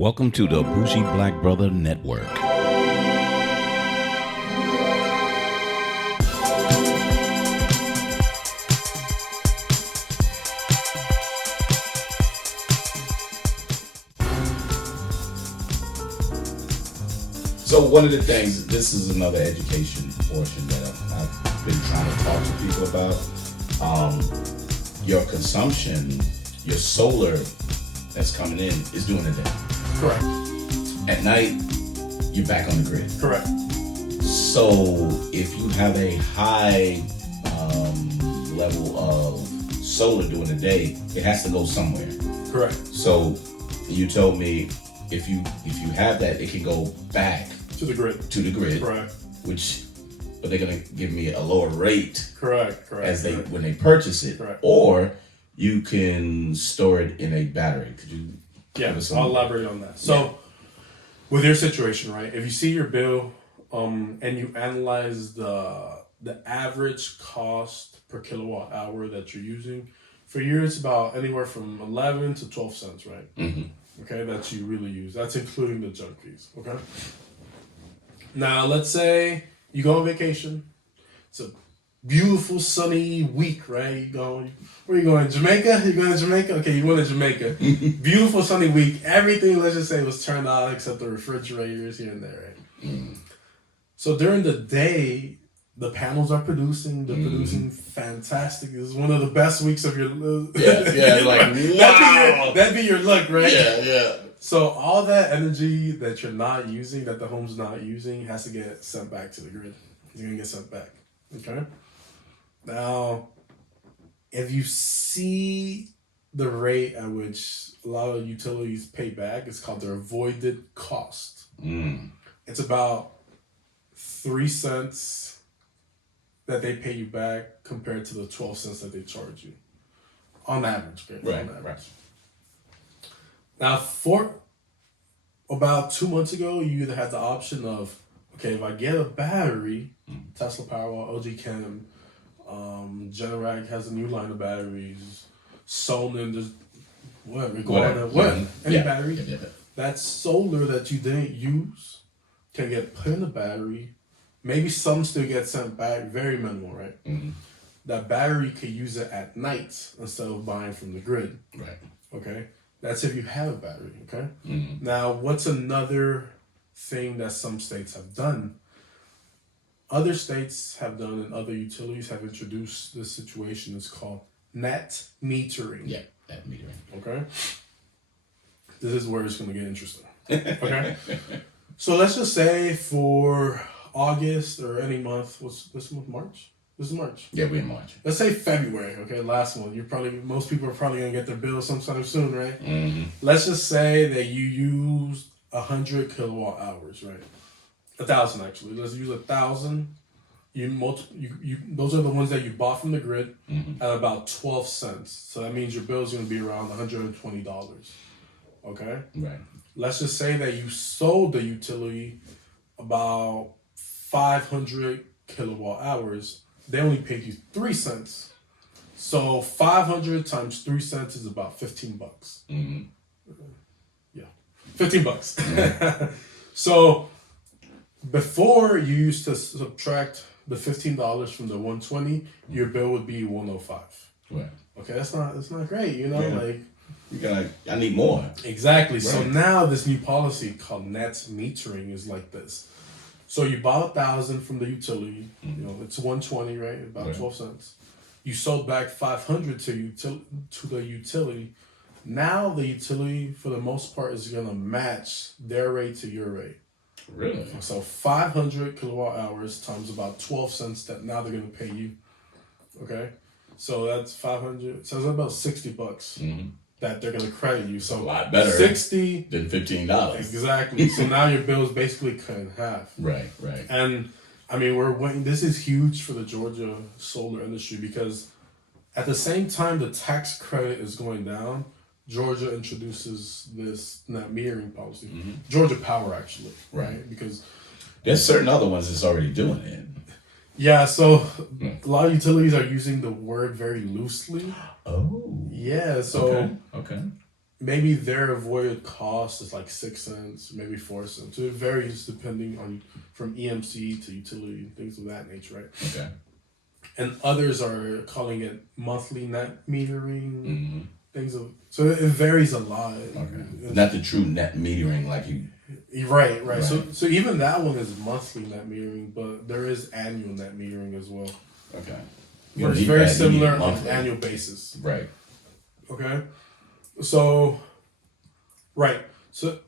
Welcome to the Bougie Black Brother Network. So one of the things, this is another education portion that I've been trying to talk to people about. Your consumption, your solar that's coming in is doing the day. Correct. At night, you're back on the grid. Correct. So if you have a high level of solar during the day, it has to go somewhere. Correct. So you told me if you have that, it can go back to the grid. Correct. But they're gonna give me a lower rate. Correct. As when they purchase it. Correct. Or you can store it in a battery. Could you? Yeah, I'll elaborate on that. So, with your situation, right? If you see your bill, and you analyze the average cost per kilowatt hour that you're using, for you it's about anywhere from 11 to 12 cents, right? Mm-hmm. Okay, that you really use. That's including the junk fees. Okay. Now, let's say you go on vacation. It's a beautiful sunny week, right? Where are you going? Jamaica? You going to Jamaica? Okay, you went to Jamaica. Beautiful sunny week. Everything, let's just say, was turned on except the refrigerators here and there, right? Mm. So during the day, the panels are producing. They're producing fantastic. This is one of the best weeks of your life. Yeah, like, wow. That'd be your luck, right? Yeah. So all that energy that you're not using, that the home's not using, has to get sent back to the grid. It's going to get sent back. Okay? Now, if you see the rate at which a lot of utilities pay back, it's called their avoided cost. Mm. It's about 3 cents that they pay you back compared to the 12 cents that they charge you. On average, okay? Right, on average. Right. Now, for about 2 months ago, you either had the option of, okay, if I get a battery, Tesla Powerwall, LG Chem, Generac has a new line of batteries, Solon, just whatever, any battery. Yeah. That solar that you didn't use can get put in the battery. Maybe some still get sent back, very minimal, right? Mm-hmm. That battery could use it at night instead of buying from the grid. Right. Okay? That's if you have a battery, okay? Mm-hmm. Now, what's another thing that some states have done? Other states have done and other utilities have introduced this situation. It's called net metering. Yeah, net metering. Okay? This is where it's going to get interesting. Okay? So let's just say for August or any month, what's this month, March? This is March. Yeah, we're in March. Let's say February, okay, last month. Most people are probably going to get their bill sometime soon, right? Mm-hmm. Let's just say that you used 100 kilowatt hours, right? 1,000 actually. Let's use 1,000. Those are the ones that you bought from the grid at about 12 cents. So that means your bill is going to be around $120. Okay? Right. Let's just say that you sold the utility about 500 kilowatt hours. They only paid you 3 cents. So 500 times 3 cents is about $15. Mm-hmm. Yeah, $15. Mm-hmm. So before you used to subtract the $15 from the 120, your bill would be 105. Right. Okay, that's not great, I need more. Exactly. Right. So now this new policy called net metering is like this. So you bought 1,000 from the utility, it's 120, right? About 12 cents. You sold back 500 to the utility. Now the utility, for the most part, is going to match their rate to your rate. Really? So 500 kilowatt hours times about 12 cents that now they're going to pay you. Okay? So that's 500. So it's about $60 that they're going to credit you. So a lot better 60 than $15. Exactly. So now your bill is basically cut in half. Right. And I mean, this is huge for the Georgia solar industry because at the same time the tax credit is going down, Georgia introduces this net metering policy. Mm-hmm. Georgia Power, actually. Right. Because there's certain other ones that's already doing it. Yeah, so a lot of utilities are using the word very loosely. Oh. Yeah, so okay. maybe their avoided cost is like 6 cents, maybe 4 cents. So it varies depending on from EMC to utility and things of that nature, right? Okay. And others are calling it monthly net metering, Mm-hmm. things of so it varies a lot. Okay. Not the true net metering like you. Right. So even that one is monthly net metering, but there is annual net metering as well. Okay. It's very similar on an annual basis. Right. Okay. So, right. So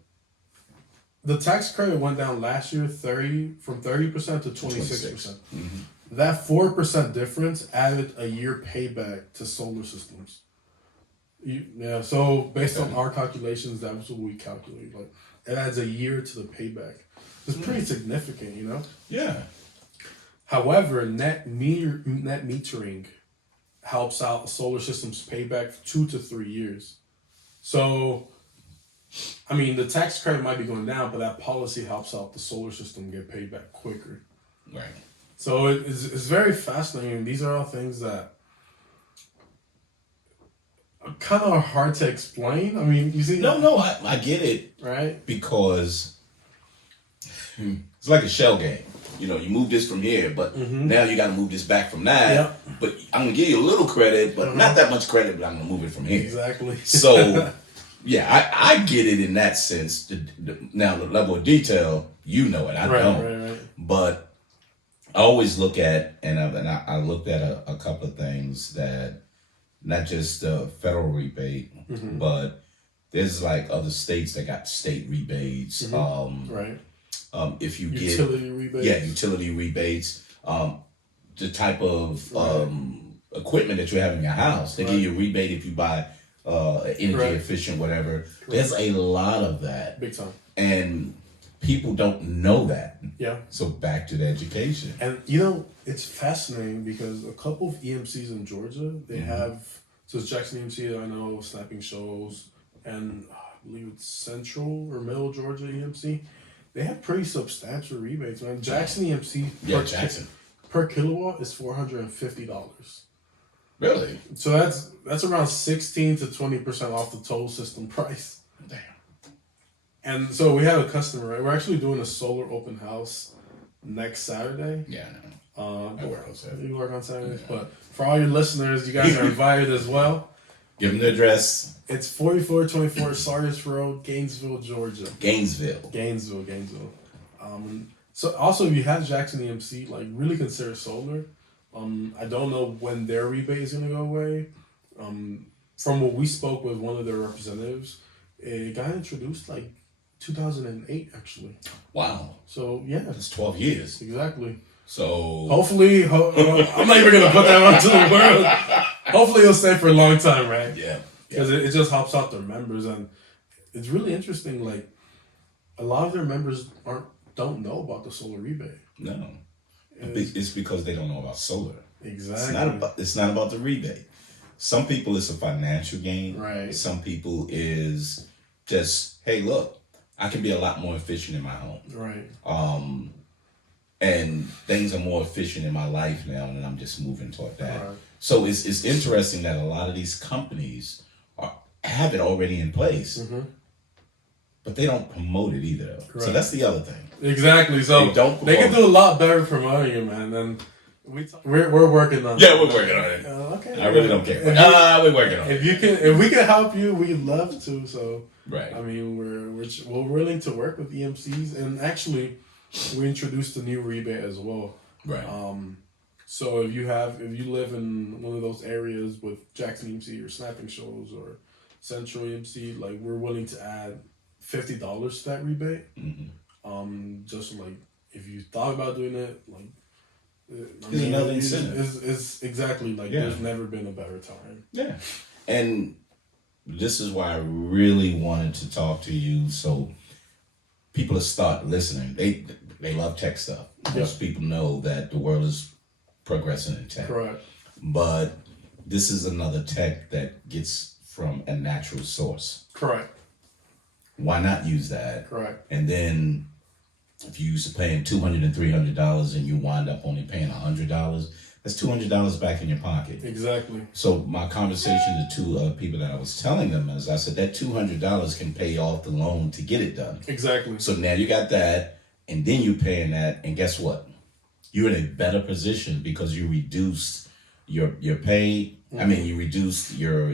the tax credit went down last year from 30% to 26%. Mm-hmm. That 4% difference added a year payback to solar systems. So based on our calculations, that was what we calculate. Like it adds a year to the payback. It's pretty significant, you know? Yeah. However, net metering helps out a solar system's payback for 2 to 3 years. So, I mean, the tax credit might be going down, but that policy helps out the solar system get paid back quicker. Right. So it's very fascinating. These are all things that are kind of hard to explain. I mean, you see... No, I get it. Right? Because it's like a shell game. You know, you move this from here, but now you got to move this back from that. Yep. But I'm going to give you a little credit, but not that much credit, but I'm going to move it from here. Exactly. So, yeah, I get it in that sense. Now, the level of detail, you know it. I don't. Right. But I always look at, and I looked at a couple of things that, not just the federal rebate, but there's like other states that got state rebates. Right. If you utility rebates. Yeah, utility rebates. The type of equipment that you have in your house, they give you a rebate if you buy energy efficient, whatever. Correct. There's a lot of that. Big time. And people don't know that. Yeah. So back to the education. And you know, it's fascinating because a couple of EMCs in Georgia, they have, so it's Jackson EMC, I know, Snapping Shoals, and I believe it's Central or Middle Georgia EMC. They have pretty substantial rebates, man. Jackson EMC per kilowatt is $450. Really? So that's around 16 to 20% off the total system price. Damn. And so we have a customer, right? We're actually doing a solar open house next Saturday. Yeah, I know. I work on Saturday. You work on Saturdays, but for all your listeners, you guys are invited as well. Give them the address. It's 4424 Sardis Road, Gainesville, Georgia. Gainesville. So also, if you have Jackson EMC, like really consider solar. I don't know when their rebate is gonna go away. From what we spoke with one of their representatives, it got introduced like 2008 actually. Wow. So yeah, it's 12 years. Exactly. So hopefully, I'm not even gonna put that out to the world. Hopefully, it'll stay for a long time, right? Yeah. Because it just helps out their members, and it's really interesting. Like a lot of their members don't know about the solar rebate. No, it's because they don't know about solar. Exactly. It's not about the rebate. Some people it's a financial gain. Right. Some people is just, hey, look, I can be a lot more efficient in my home. Right. And things are more efficient in my life now, and I'm just moving toward that. Right. So it's interesting that a lot of these companies have it already in place, but they don't promote it either. Correct. So that's the other thing. Exactly. So they can do a lot better promoting it, man. And we're working on it. Yeah, we're working on it. Okay. I really don't care. We're working on it. If we can help you, we'd love to. So right. I mean, we're willing to work with EMCs, and actually, we introduced a new rebate as well. Right. So if you live in one of those areas with Jackson EMC or Snapping Shoals or Central EMC, like we're willing to add $50 to that rebate. Just like if you thought about doing it, like there's another incentive. It's exactly like there's never been a better time. Yeah, and this is why I really wanted to talk to you, so people will start listening. They love tech stuff. Most people know that the world is progressing in tech. Correct. But this is another tech that gets from a natural source. Correct. Why not use that? Correct. And then if you used to paying $200 and $300 and you wind up only paying $100, That's $200 back in your pocket. Exactly. So my conversation to two people that I was telling them is, I said that $200 can pay off the loan to get it done. Exactly. So now you got that, and then you paying that, and guess what? You're in a better position because you reduced your pay. I mean, you reduced your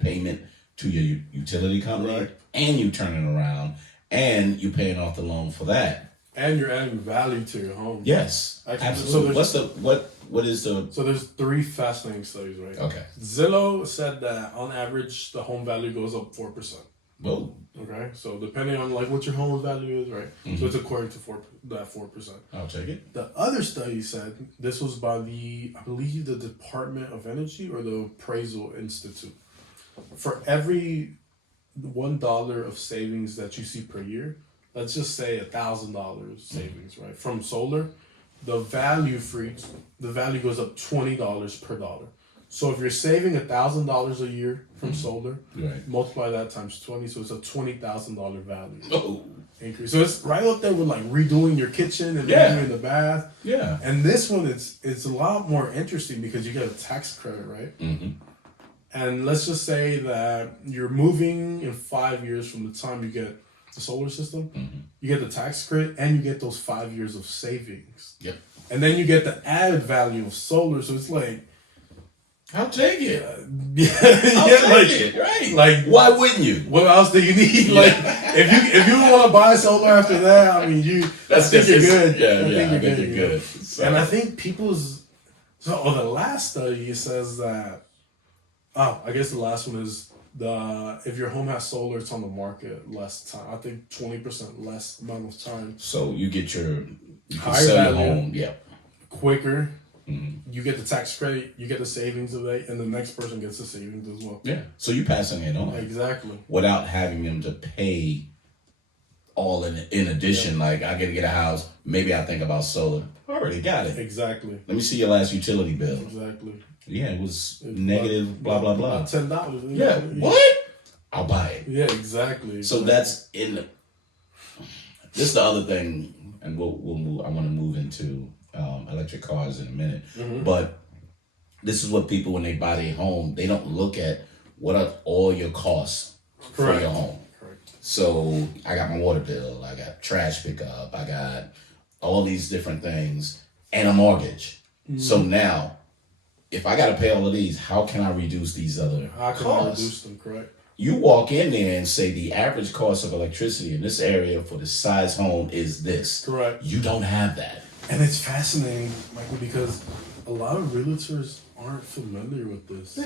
payment to your utility company, Right. and you turning around, and you paying off the loan for that. And you're adding value to your home. Yes, Actually, absolutely. so What is the? So there's 3 fascinating studies, right? Okay. Zillow said that on average the home value goes up 4%. Whoa. Okay, so depending on like what your home value is, right? Mm-hmm. So it's according to that 4%. I'll take it. The other study said this was by I believe the Department of Energy or the Appraisal Institute. For every $1 of savings that you see per year, let's just say $1,000 savings, right? From solar, the value goes up $20 per dollar. So if you're saving $1,000 a year from solar, Right. multiply that times 20, so it's a $20,000 value Oh. increase. So it's right up there with like redoing your kitchen and Yeah. redoing the bath. Yeah. And this one, it's a lot more interesting because you get a tax credit, right? Mm-hmm. And let's just say that you're moving in 5 years from the time you get the solar system, you get the tax credit, and you get those 5 years of savings. Yep. And then you get the added value of solar. So it's like, I'll take it. yeah, Take it. Right. like Why wouldn't you? what else do you need? Like, if you want to buy solar after that, I mean, I think you're good. I think you're good. So. And I think the last study it says that. I guess the last one is if your home has solar, it's on the market less time. I think 20% less amount of time. So you get you can Higher sell your value. home. Yeah. Quicker. Mm-hmm. You get the tax credit, you get the savings of it, and the next person gets the savings as well. Yeah. So you're passing it on Exactly. without having them to pay all in addition. Like, I gotta get a house. Maybe I think about solar. I already got it. Exactly. Let me see your last utility bill. Exactly. Yeah, it was negative. Blah blah blah. $10. Yeah. What? I'll buy it. Yeah. Exactly. So that's in. This is the other thing, and we'll move. I want to move into electric cars in a minute, but this is what people, when they buy their home, they don't look at what are all your costs for your home. Correct. So I got my water bill, I got trash pickup, I got all these different things, and a mortgage. So now, if I got to pay all of these, how can I reduce these other How can I costs? reduce them? Correct. You walk in there and say the average cost of electricity in this area for the size home is this. Correct. You don't have that. And it's fascinating, Michael, because a lot of realtors aren't familiar with this.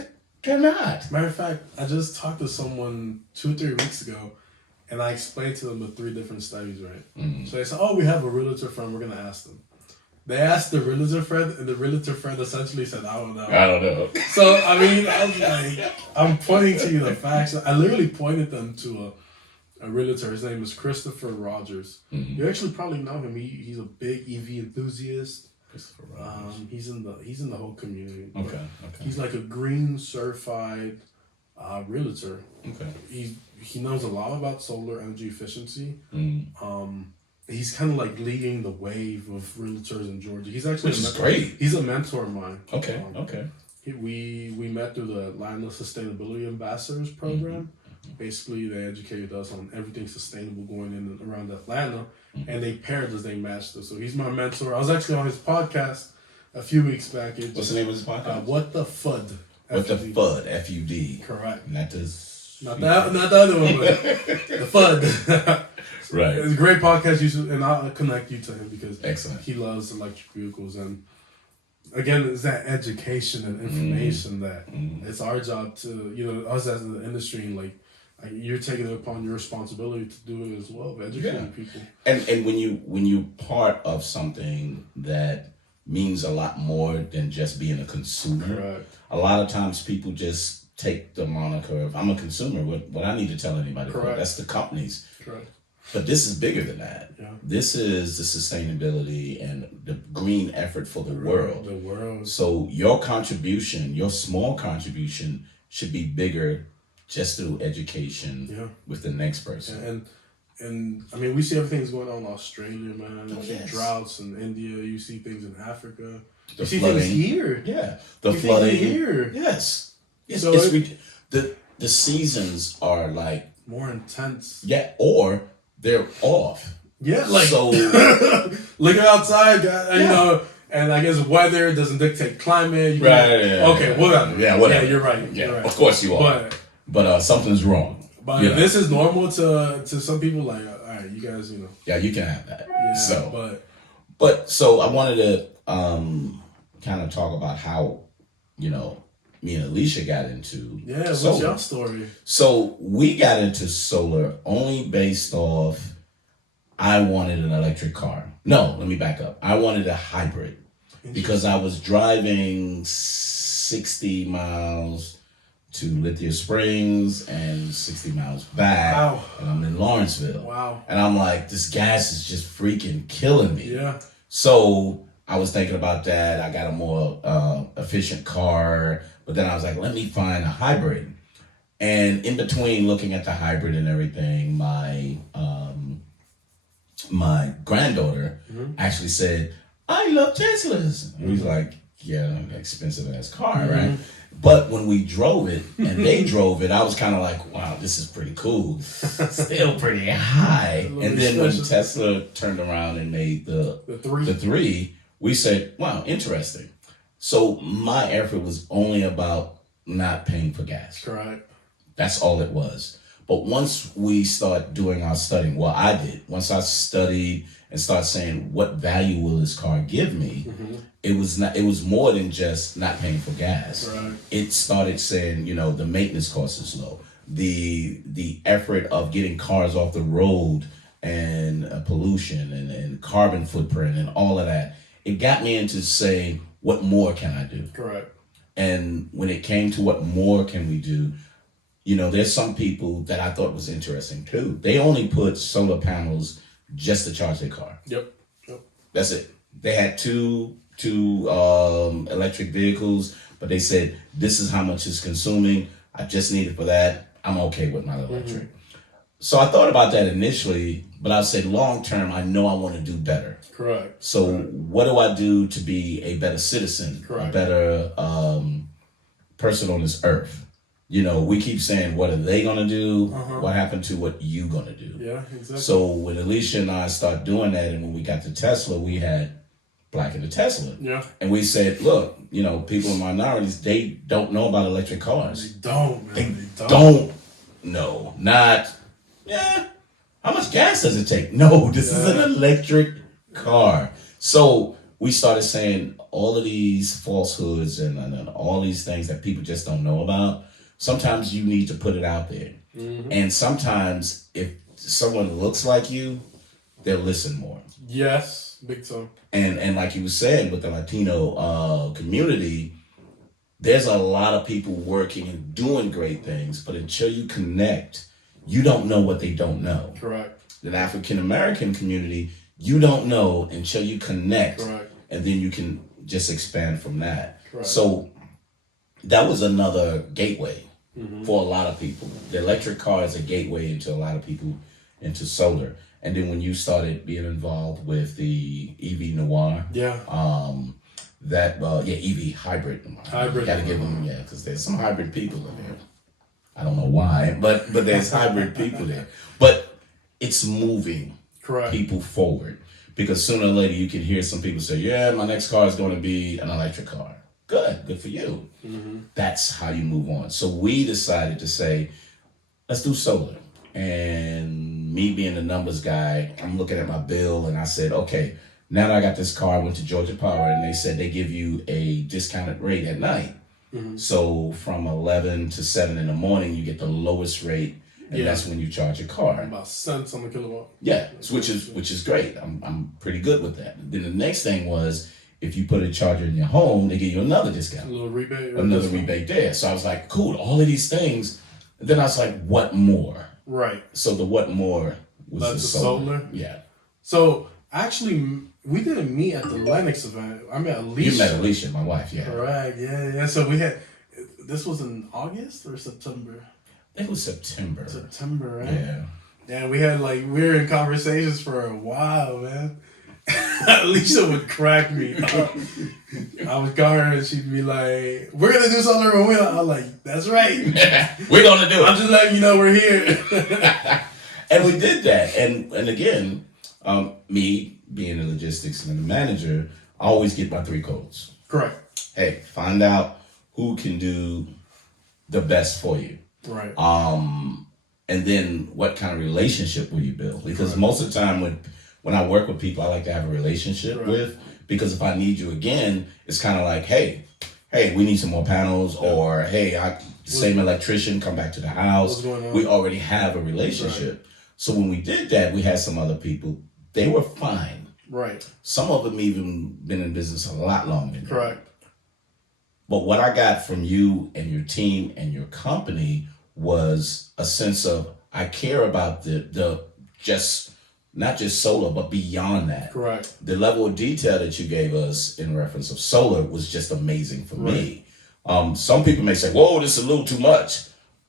They're not. Matter of fact, I just talked to someone 2-3 weeks ago, and I explained to them the 3 different studies, right? So they said, we have a realtor friend, we're going to ask them. They asked the realtor friend, and the realtor friend essentially said, I don't know. I don't know. So, I mean, I was like, I'm pointing to you the facts. I literally pointed them to a realtor. His name is Christopher Rogers. You actually probably know him. He's a big EV enthusiast. Christopher Rogers. He's in the whole community. Okay. He's like a green certified realtor. Okay. He knows a lot about solar energy efficiency. He's kind of like leading the wave of realtors in Georgia. He's actually Which is great. He's a mentor of mine. Okay. Okay. We met through the Atlanta Sustainability Ambassadors program. Basically, they educated us on everything sustainable going in and around Atlanta, and they paired us, they matched us. So he's my mentor. I was actually on his podcast a few weeks back. What's the name of his podcast? What the FUD? What the FUD? FUD. Correct. Not this. Not the other one, but the FUD. Right. It's a great podcast. And I'll connect you to him because Excellent. he loves electric vehicles. And again, it's that education and information that it's our job to, us as an industry, and like you're taking it upon your responsibility to do it as well, of educating people. And when you part of something that means a lot more than just being a consumer. Right. A lot of times people just take the moniker of I'm a consumer. What I need to tell anybody about, that's the companies. Correct. But this is bigger than that. Yeah. This is the sustainability and the green effort for the world. The world. So your contribution, your small contribution, should be bigger just through education with the next person. And I mean, we see everything that's going on in Australia, man. You see yes. droughts in India. You see things in Africa. The you see flooding things here. Yeah, the You see flooding things here. Yes, So the seasons are like more intense. yeah, or they're off. Yeah, like So looking outside, you Yeah. know, and I guess weather doesn't dictate climate. You right, know, yeah, okay, whatever. Yeah, whatever. Yeah, you're right. Yeah, You're right. of course you are. But something's wrong. But you if know. this is normal to some people, like, all right, you guys, you know. Yeah, you can have that. Yeah, So, but so I wanted to kind of talk about how, you know, me and Alicia got into what's solar. your story? So we got into solar only based off I wanted an electric car. No, let me back up. I wanted a hybrid because I was driving 60 miles to Lithia Springs and 60 miles back. Wow. And I'm in Lawrenceville. Wow. And I'm like, this gas is just freaking killing me. Yeah. So I was thinking about that. I got a more efficient car. But then I was like, let me find a hybrid. And in between looking at the hybrid and everything, my granddaughter actually said, I love Teslas. And he's like, yeah, expensive ass car, right? But when we drove it and they drove it, I was kind of like, wow, this is pretty cool. Still pretty high. And then when Tesla turned around and made the three, we said, wow, interesting. So my effort was only about not paying for gas. Correct. That's all it was. But once we start doing our studying, well, I did. Once I studied and start saying, what value will this car give me? It was more than just not paying for gas. Right. It started saying, you know, the maintenance cost is low. The effort of getting cars off the road and pollution and carbon footprint and all of that. It got me into saying, what more can I do? Correct. And when it came to what more can we do, you know, there's some people that I thought was interesting too. They only put solar panels just to charge their car. Yep. That's it. They had two electric vehicles, but they said, this is how much it's consuming. I just need it for that. I'm okay with my electric. So I thought about that initially, but I said long term, I know I want to do better. Correct. So what do I do to be a better citizen, Correct. a better person on this earth? You know, we keep saying, what are they going to do? What happened to what you going to do? Yeah, exactly. So when Alicia and I started doing that, and when we got to Tesla, we had Black in the Tesla. Yeah. And we said, look, you know, people in minorities, they don't know about electric cars. They don't, man. They don't know. Not, how much gas does it take? No, this is an electric car. So we started saying all of these falsehoods and all these things that people just don't know about. Sometimes you need to put it out there. And sometimes if someone looks like you, they'll listen more. Yes, big time. And like you were saying with the Latino community, there's a lot of people working and doing great things, but until you connect, you don't know what they don't know. Correct. The African American community, you don't know until you connect. Correct. And then you can just expand from that. Correct. So that was another gateway for a lot of people. The electric car is a gateway into a lot of people into solar. And then when you started being involved with the EV Noir, EV hybrid. Hybrid. Got to give them, because there's some hybrid people in there. I don't know why, but there's hybrid people there. But it's moving people forward, because sooner or later you can hear some people say, yeah, my next car is going to be an electric car. Good for you. That's how you move on. So we decided to say, let's do solar. And me being the numbers guy, I'm looking at my bill and I said, okay, now that I got this car, I went to Georgia Power and they said they give you a discounted rate at night. So from 11 to 7 in the morning, you get the lowest rate, and that's when you charge your car. About cents on the kilowatt. Yeah, which is great. I'm pretty good with that. Then the next thing was, if you put a charger in your home, they give you another discount. A little rebate. Another rebate there. So I was like, cool, all of these things. And then I was like, what more? Right. So the what more was the solar. Yeah. So actually, we didn't meet at the Lennox event. I met Alicia. You met Alicia, my wife, yeah. Correct. Yeah. So we had. This was in August or September. I think it was September. September, right? Yeah. Yeah, we were in conversations for a while, man. Alicia would crack me. I would call her and she'd be like, "We're gonna do something." I'm like, "That's right. We're gonna do it." I'm just letting you know we're here. And we did that. And again, me being the logistics and the manager, I always get my 3 codes. Correct. Hey, find out who can do the best for you. Right. And then what kind of relationship will you build? Because most of the time when I work with people, I like to have a relationship with, because if I need you again, it's kind of like, hey, we need some more panels, or hey, same electrician, come back to the house. What's going on? We already have a relationship. Right. So when we did that, we had some other people. They were fine. Right. Some of them even been in business a lot longer. Correct. But what I got from you and your team and your company was a sense of, I care about the just not just solar, but beyond that. Correct. The level of detail that you gave us in reference of solar was just amazing for me. Some people may say, "Whoa, this is a little too much,"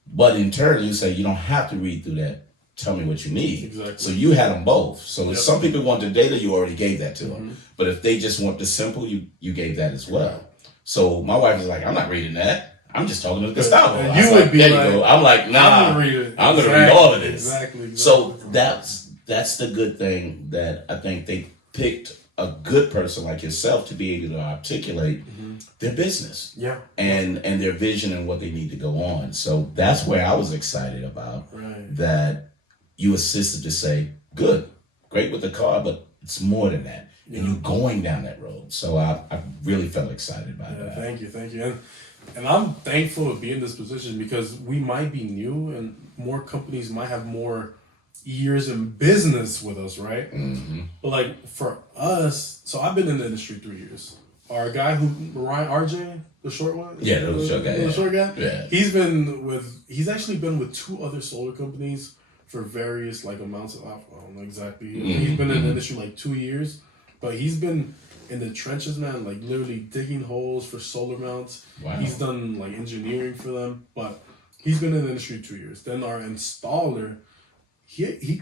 but in turn, you say you don't have to read through that. Tell me what you need. Exactly. So you had them both. So if some people want the data, you already gave that to them. But if they just want the simple, you gave that as well. So my wife is like, "I'm not reading that. I'm just talking to Gustavo." You would be there like, you go. I'm like, "Nah, I'm gonna read it. I'm gonna read all of this." Exactly. So that's the good thing, that I think they picked a good person like yourself to be able to articulate their business, and their vision and what they need to go on. So that's where I was excited about that. You assisted to say, "Good, great with the car, but it's more than that." And you're going down that road. So I really felt excited about that. Thank you. And I'm thankful to be in this position, because we might be new and more companies might have more years in business with us, right? But like for us, so I've been in the industry 3 years. Our guy RJ, the short one? Yeah, the short guy. The short guy? Yeah. He's actually been with 2 other solar companies for various like amounts of, I don't know exactly. He's been in the industry like 2 years, but he's been in the trenches, man, like literally digging holes for solar mounts. Wow. He's done like engineering for them, but he's been in the industry 2 years. Then our installer, he's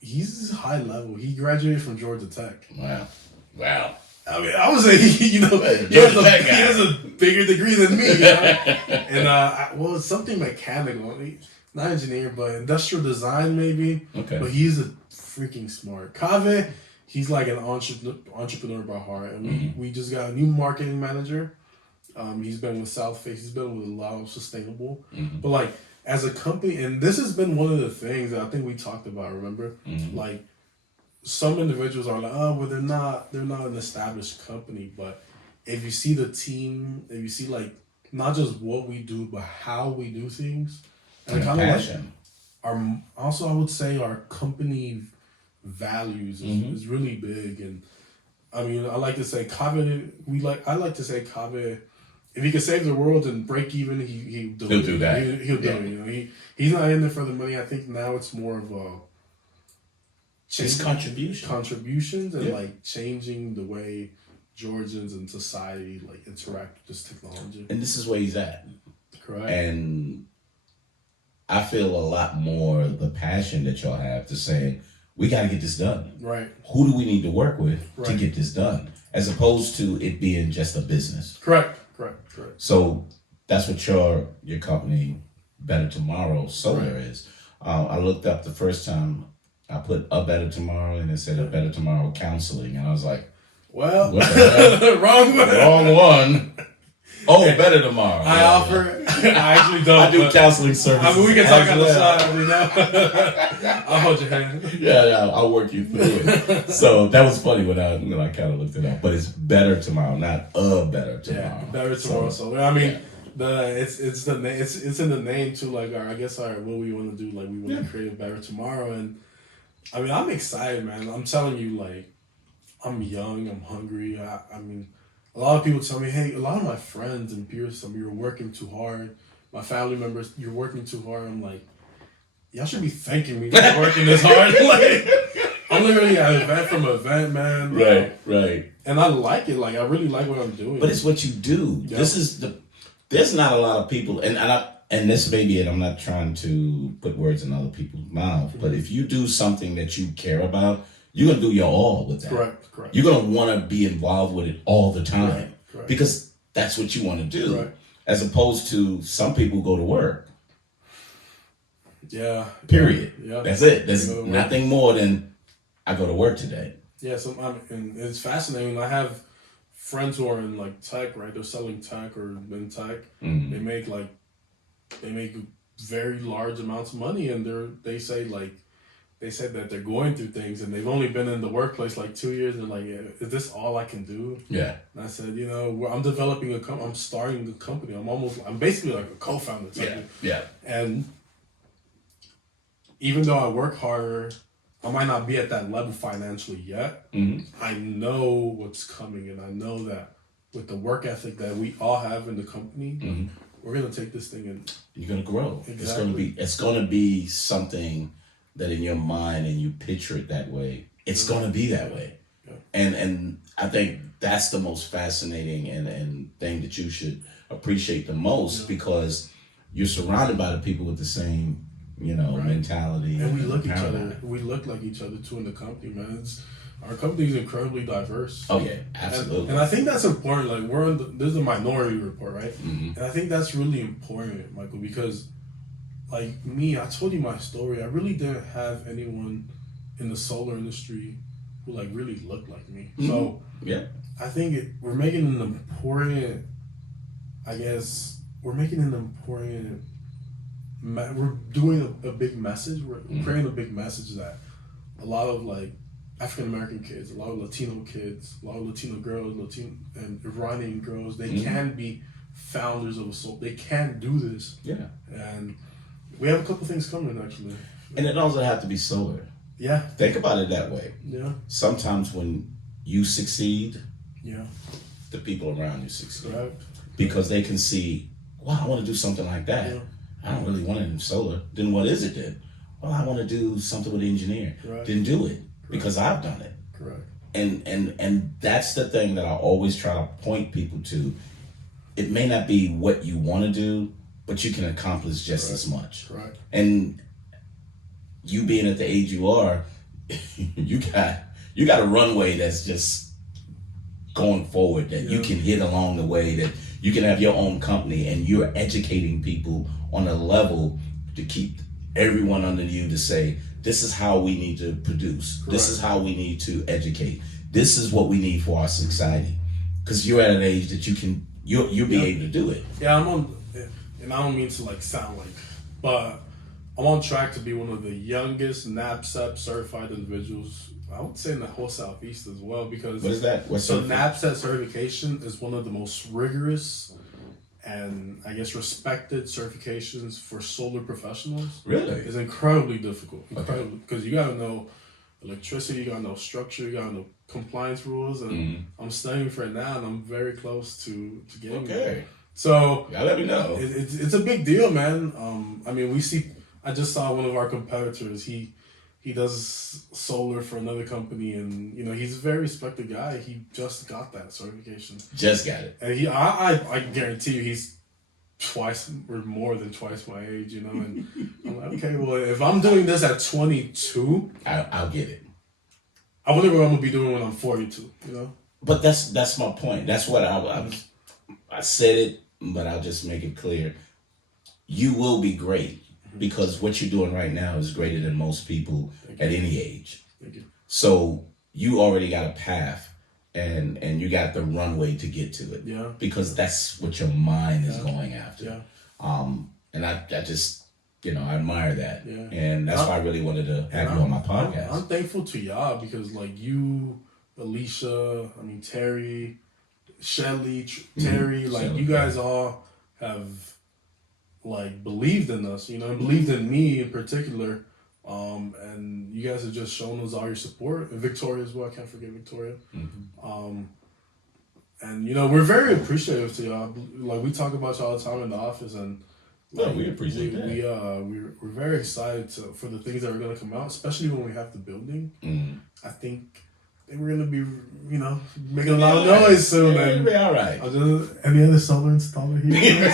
he graduated from Georgia Tech. Wow. I mean, I was saying, he has a bigger degree than me, and it's something mechanical. Not engineer, but industrial design maybe. Okay. But he's a freaking smart. Kave, he's like an entrepreneur by heart. And we just got a new marketing manager. He's been with Southface. He's been with a lot of sustainable. But like as a company, and this has been one of the things that I think we talked about, remember? Like some individuals are like, oh, well, they're not an established company. But if you see the team, if you see like not just what we do, but how we do things, and kind of like I would say our company values is really big. And I mean, I like to say Kave, I like to say Kave, if he could save the world and break even, he'll do that. He'll do it. You know, he's not in there for the money. I think now it's more of a his contributions and like changing the way Georgians and society like interact with this technology. And this is where he's at. Correct. And I feel a lot more the passion that y'all have to say, we got to get this done. Right. Who do we need to work with to get this done? As opposed to it being just a business. Correct. So that's what your company, Better Tomorrow Solar is. I looked up the first time I put A Better Tomorrow and it said A Better Tomorrow Counseling. And I was like, well, what the hell? Wrong one. Oh, Better Tomorrow. I actually don't. I do counseling services. I mean, we can talk on the side, you know. I'll hold your hand. Yeah, I'll work you through it. So that was funny when I kind of looked it up. But it's Better Tomorrow, not A Better Tomorrow. Yeah, Better Tomorrow. So I mean, it's in the name too. Like what we want to do. Like we want to create a better tomorrow. And I mean, I'm excited, man. I'm telling you, like, I'm young. I'm hungry. I mean. A lot of people tell me, hey, a lot of my friends and peers tell me you're working too hard. My family members, you're working too hard. I'm like, y'all should be thanking me for working this hard. Like, I'm literally at event from event, man. Right. And I like it. Like, I really like what I'm doing. But it's what you do. Yep. There's not a lot of people, and this may be it. I'm not trying to put words in other people's mouth, but if you do something that you care about, you're gonna do your all with that. Correct. You're gonna want to be involved with it all the time Correct. because that's what you want to do, Correct. as opposed to some people go to work. Yeah. Period. Yeah. That's it. There's nothing more than I go to work today. Yeah. So and it's fascinating. I have friends who are in like tech, right? They're selling tech or in tech. Mm-hmm. They make very large amounts of money, and they said that they're going through things, and they've only been in the workplace like 2 years, and like, is this all I can do? Yeah. And I said, I'm developing I'm starting the company. I'm basically like a co-founder. Yeah. And even though I work harder, I might not be at that level financially yet. Mm-hmm. I know what's coming, and I know that with the work ethic that we all have in the company, Mm-hmm. we're gonna take this thing and you're gonna grow. Exactly. It's gonna be something that in your mind, and you picture it that way. It's gonna be that way. Yeah. And I think that's the most fascinating and thing that you should appreciate the most, because you're surrounded by the people with the same, Right. mentality. And we look paradigm. we look like each other too in the company, man. Our company is incredibly diverse. Oh yeah, absolutely. And I think that's important. Like this is a minority report, right? Mm-hmm. And I think that's really important, Michael, because like me, I told you my story. I really didn't have anyone in the solar industry who like really looked like me. Mm-hmm. So yeah, I think we're making an important. I guess we're making an important. We're doing a big message. We're creating a big message that a lot of like African American kids, a lot of Latino kids, a lot of Latino girls, Latino and Iranian girls, they can be founders of a soul. They can do this. Yeah. And we have a couple things coming actually. And it doesn't have to be solar. Yeah. Think about it that way. Yeah. Sometimes when you succeed, Yeah. the people around you succeed. Right. Because they can see, wow, I want to do something like that. Yeah. I don't really want it in solar. Then what is it then? Well, I want to do something with engineering. Right. Then do it because I've done it. Correct. And that's the thing that I always try to point people to. It may not be what you want to do, but you can accomplish just as much. Right. And you being at the age you are, you got a runway that's just going forward that you can hit along the way, that you can have your own company and you're educating people on a level to keep everyone under you to say, this is how we need to produce. Correct. This is how we need to educate. This is what we need for our society. Because you're at an age that you'll be able to do it. Yeah, and I don't mean to like sound like, but I'm on track to be one of the youngest NABCEP certified individuals. I would say in the whole Southeast as well, because what is that? NABCEP certification is one of the most rigorous and I guess respected certifications for solar professionals. Really? It's incredibly difficult. Incredibly, because you gotta know electricity, you gotta know structure, you gotta know compliance rules, and I'm studying for it now, and I'm very close to getting there. So y'all let me know. It's a big deal, man. I mean, I just saw one of our competitors. He does solar for another company, and he's a very respected guy. He just got that certification. Just got it. And I guarantee you, he's twice or more than twice my age. And I'm like, okay, well, if I'm doing this at 22, I'll get it. I wonder what I'm gonna be doing when I'm 42. But that's my point. That's what I said it, but I'll just make it clear. You will be great. Because what you're doing right now is greater than most people at any age. Thank you. So you already got a path and you got the runway to get to it. Yeah. Because that's what your mind is going after. Yeah. And I just, I admire that. Yeah. And that's why I really wanted to have you on my podcast. I'm thankful to y'all because like you, Alicia, Terry, Shelly, Terry, like Shelly, you guys all have like believed in us, believed in me in particular, and you guys have just shown us all your support, and Victoria as well. I can't forget Victoria. And we're very appreciative to y'all. Like we talk about y'all all the time in the office, and we appreciate that. We're very excited for the things that are gonna come out, especially when we have the building. I think we're gonna be, making a lot of noise soon. Yeah, you'll be all right. Any other solar installer here?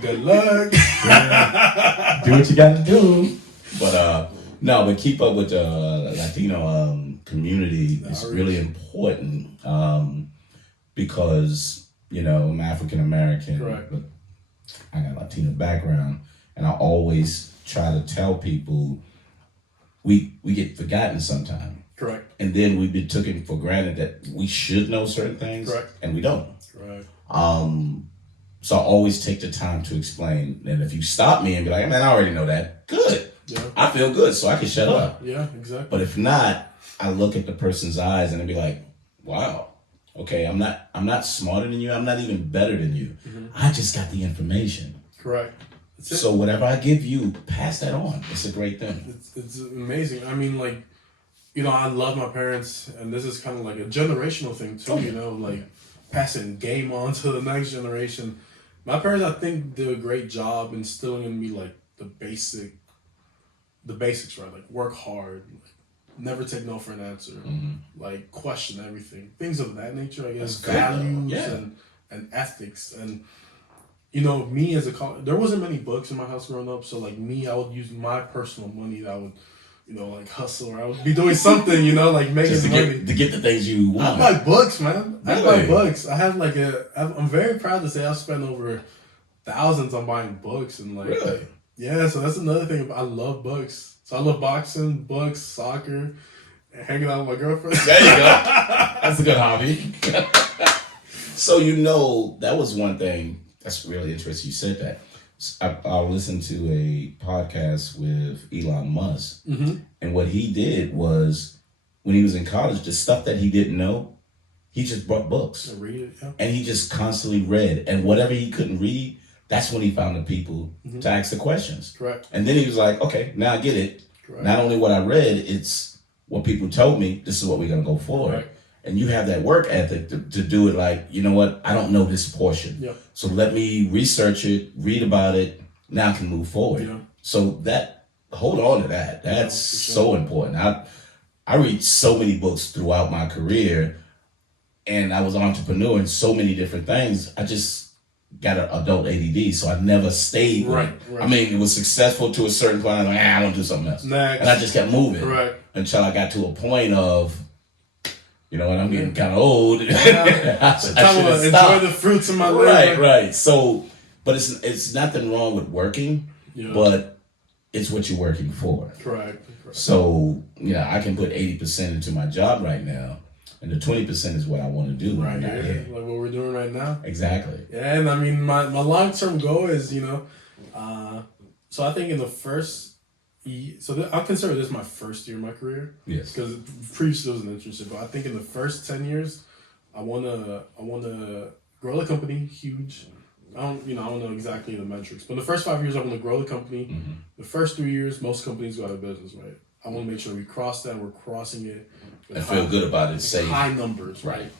Good luck. Yeah. Do what you got to do. But No, but keep up with the Latino community is really important because I'm African American, Correct. but I got Latino background, and I always try to tell people we get forgotten sometimes. Correct. And then we've been taken for granted that we should know certain things, Correct. and we don't. Right. So I always take the time to explain. And if you stop me and be like, man, I already know that, good. Yeah. I feel good, so I can shut up. Yeah, exactly. But if not, I look at the person's eyes and I be like, wow, okay, I'm not smarter than you. I'm not even better than you. Mm-hmm. I just got the information. Correct. So whatever I give you, pass that on. It's a great thing. It's amazing. I mean, like, I love my parents, and this is kind of like a generational thing too. Like passing game on to the next generation. My parents, I think, did a great job instilling in me like the basics, right? Like work hard, like, never take no for an answer, like question everything, things of that nature. I guess values and ethics, and me as there wasn't many books in my house growing up, so like me, I would use my personal money that I would. Like hustle, or I would be doing something, like making just to money. To get the things you want. I buy books, man. Really? I buy books. I have I'm very proud to say I've spent over thousands on buying books. And really? Yeah, so that's another thing. I love books. So I love boxing, books, soccer, and hanging out with my girlfriend. There you go. That's a good hobby. So that was one thing that's really interesting. You said that. I listened to a podcast with Elon Musk, and what he did was, when he was in college, the stuff that he didn't know, he just brought books. Read it, yeah. And he just constantly read, and whatever he couldn't read, that's when he found the people to ask the questions. Correct. And then he was like, okay, now I get it. Correct. Not only what I read, it's what people told me. This is what we're gonna go forward. Correct. And you have that work ethic to do it. Like, you know what? I don't know this portion. Yep. So let me research it, read about it. Now I can move forward. Yeah. So hold on to that. That's so important. I read so many books throughout my career, and I was an entrepreneur in so many different things. I just got an adult ADD, so I never stayed. Right. I mean, it was successful to a certain point. I'm like, I want to do something else. Next. And I just kept moving. Right. Until I got to a point of, what, I'm getting kind of old. Yeah. I should enjoy the fruits of my labor. Right. So, but it's nothing wrong with working, but it's what you're working for. Correct. So, I can put 80% into my job right now, and the 20% is what I want to do right here. Like what we're doing right now. Exactly. Yeah, and I mean, my long-term goal is, so I think in the first, I consider this my first year of my career. Yes. Because previously it was an internship, but I think in the first 10 years, I wanna grow the company huge. I don't know exactly the metrics, but the first 5 years I want to grow the company. Mm-hmm. The first 3 years, most companies go out of business, right? I want to make sure we cross that. We're crossing it. And feel good about it. Safe. High numbers, right?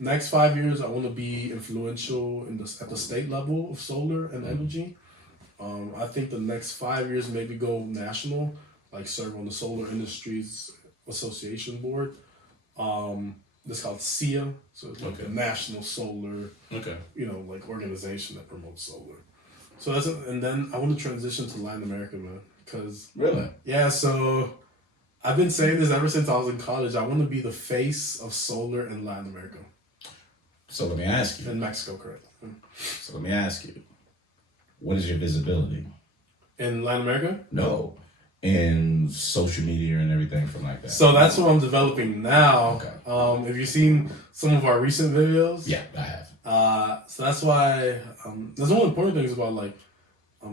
Next 5 years, I want to be influential at the state level of solar and energy. I think the next 5 years maybe go national, like serve on the Solar Industries Association board. It's called SEIA, so it's like the National Solar, like organization that promotes solar. So and then I want to transition to Latin America, man, because really, yeah. So I've been saying this ever since I was in college. I want to be the face of solar in Latin America. So let me ask you. In Mexico, correct? So let me ask you, what is your visibility in Latin America? No. In social media and everything from like that. So that's what I'm developing now. Okay. Have you seen some of our recent videos? Yeah, I have. So that's why there's one of the important things about like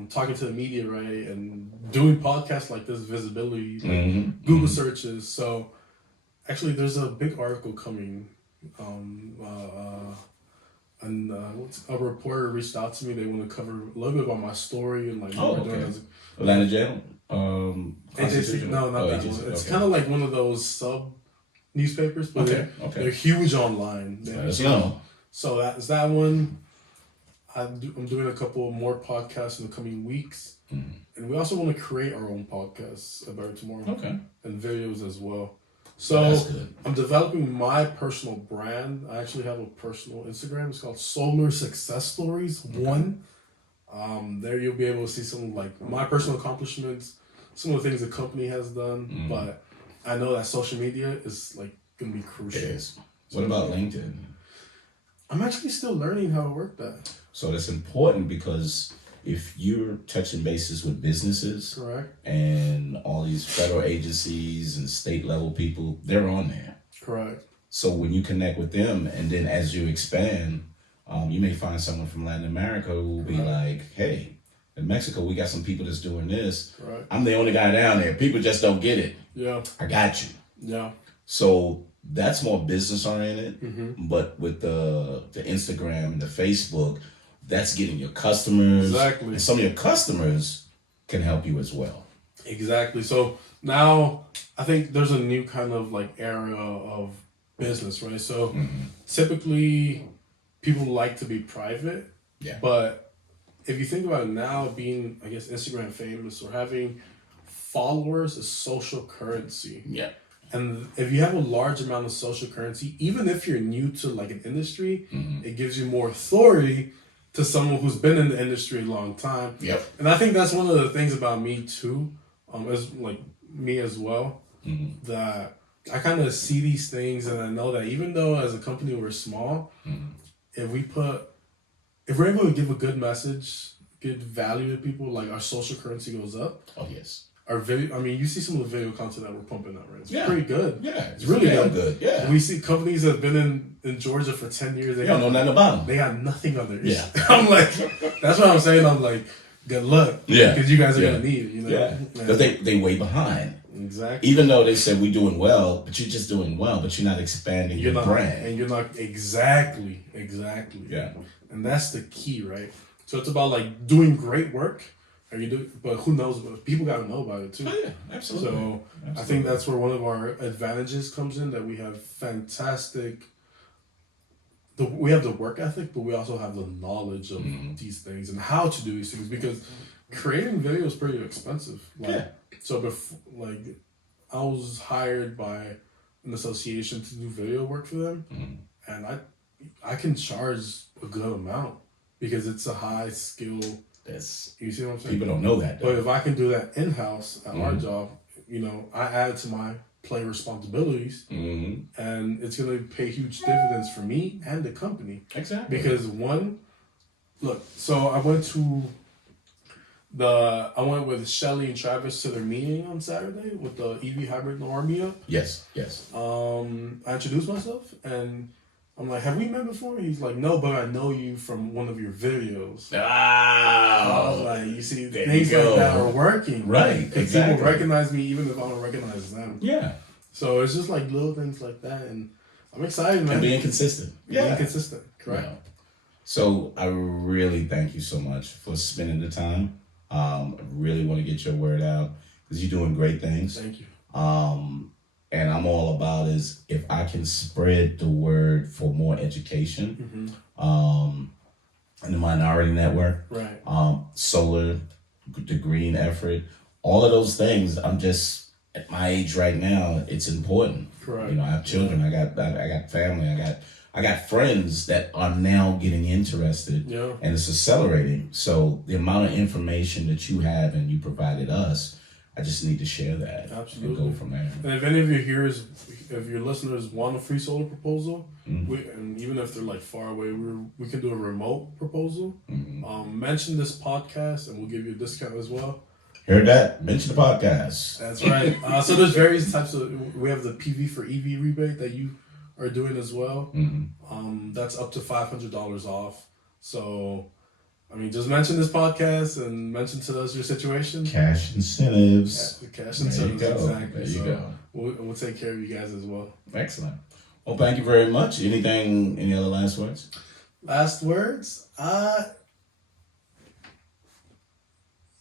talking to the media, right, and doing podcasts like this, visibility, like Google searches. So actually, there's a big article coming. And a reporter reached out to me. They want to cover a little bit about my story and like what we're doing. Atlanta Journal. No, not that one. It's kind of like one of those sub newspapers, but they're huge online. So that's that one. I'm doing a couple more podcasts in the coming weeks, and we also want to create our own podcasts about tomorrow, and videos as well. So I'm developing my personal brand. I actually have a personal Instagram. It's called Solar Success Stories 1. There you'll be able to see some like my personal accomplishments, some of the things the company has done, Mm-hmm. but I know that social media is like gonna be crucial. It is. What about LinkedIn? I'm actually still learning how to work that. So that's important because if you're touching bases with businesses Correct. and all these federal agencies and state level people, they're on there. Correct. So when you connect with them, and then as you expand, you may find someone from Latin America who will be like, hey, in Mexico, we got some people that's doing this. Right. I'm the only guy down there. People just don't get it. Yeah. I got you. Yeah. So that's more business oriented. Mm-hmm. But with the Instagram and the Facebook, that's getting your customers. Exactly. And some of your customers can help you as well. Exactly. So now I think there's a new kind of like era of business, right? So typically people like to be private. Yeah. But if you think about it now, being, I guess, Instagram famous or having followers is social currency. Yeah. And if you have a large amount of social currency, even if you're new to like an industry, it gives you more authority to someone who's been in the industry a long time. Yep. And I think that's one of the things about me too, as like me as well, that I kind of see these things and I know that even though as a company we're small, if we're able to give a good message, good value to people, like our social currency goes up. Oh, yes. Our video, I mean, you see some of the video content that we're pumping out, right? It's Yeah. pretty good. Yeah. It's really damn good. Yeah. We see companies that have been in Georgia for 10 years. They don't know nothing about them. They got nothing on their Yeah. I'm like, that's what I'm saying. I'm like, good luck. Yeah. Because you guys are Yeah. going to need it, you know? Yeah. Because they way behind. Exactly. Even though they said we're doing well, but you're just doing well, but you're not expanding You're your not, brand. and you're not, exactly. Yeah. And that's the key, right? So it's about like doing great work. But who knows about it? People got to know about it too. Oh, yeah, absolutely. So I think that's where one of our advantages comes in, that we have fantastic. We have the work ethic, but we also have the knowledge of these things and how to do these things, because creating video is pretty expensive. Like, Yeah. So before, like, I was hired by an association to do video work for them, and I can charge a good amount because it's a high skill. You see what I'm saying? People don't know that, though. But if I can do that in-house at our job, you know, I add to my play responsibilities, and it's going to pay huge dividends for me and the company. Exactly. Because so I went with Shelly and Travis to their meeting on Saturday with the EV Hybrid Noir meetup. Yes. I introduced myself and I'm like, have we met before? He's like, no, but I know you from one of your videos. I was like, you see, things like that are working. Right, Because exactly. people recognize me even if I don't recognize them. Yeah. So it's just like little things like that. And I'm excited, man. And being consistent. Being consistent, correct. Yeah. So I really thank you so much for spending the time. I really want to get your word out because you're doing great things. Thank you. And I'm all about is if I can spread the word for more education, in the minority network, Right. solar, the green effort, all of those things. I'm just at my age right now. It's important. Correct. You know, I have children. I got family. I got friends that are now getting interested. Yeah. And it's accelerating. So the amount of information that you have and you provided us, I just need to share that. Absolutely. And go from there. And if any of if your listeners want a free solar proposal, and even if they're like far away, we can do a remote proposal. Mention this podcast, and we'll give you a discount as well. Heard that? Mention the podcast. That's right. So there's various types of. We have the PV for EV rebate that you are doing as well. That's up to $500 off. So, I mean, just mention this podcast and mention to us your situation. Cash incentives. Cash There you incentives, go. exactly. There you go. We'll take care of you guys as well. Excellent. Well, thank you very much. Any other last words? Last words?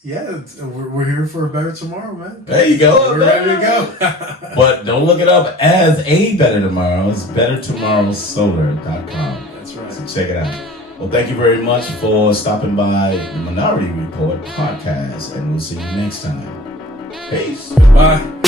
Yeah, we're here for a better tomorrow, man. There you go. We're ready to go. But don't look it up as a better tomorrow. It's bettertomorrowsolar.com. That's right. So check it out. Well, thank you very much for stopping by the Minority Report podcast, and we'll see you next time. Peace. Bye.